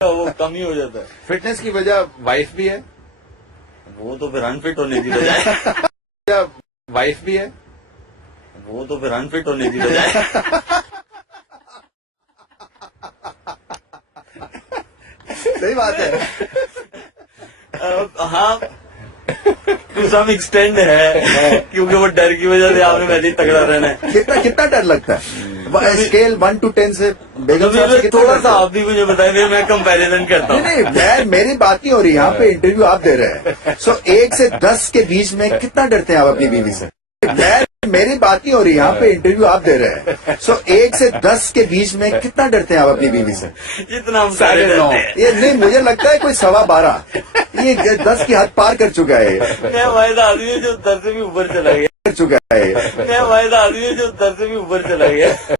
वो कम ही हो जाता है। फिटनेस की वजह वाइफ भी है, वो तो फिर अनफिट होने की बजाय वाइफ भी है, वो तो फिर अनफिट होने की बजाय सही बात है। हाँ टू सम एक्सटेंड है, क्योंकि वो डर की वजह से आपने वैसे ही तगड़ा रहना है। कितना कितना डर लगता है स्केल 1 to 10 से? बेगम साहब से कितना थोड़ा डर सा लगता है? आप भी मुझे बताएं, फिर मैं कंपैरिजन करता हूँ। नहीं मैं मेरी बात नहीं हो रही, यहाँ पे इंटरव्यू आप दे रहे हैं। सो 1 से 10 के बीच में कितना डरते हैं आप अपनी बीवी से? मेरी बात नहीं हो रही, यहाँ पे इंटरव्यू आप दे रहे हैं। सो 1 से 10 के बीच में कितना डरते हैं आप अपनी बीवी से? जितना हम सारे 9:30। डरते हैं। ये नहीं, मुझे लगता है कोई 12:15, ये 10 की हद पार कर चुका है। मैं वायदा आदमी हूँ जो 10 से भी ऊपर चला गया। कर चुका है। मैं वायदा आदमी हूँ जो 10 से भी ऊपर चला गया।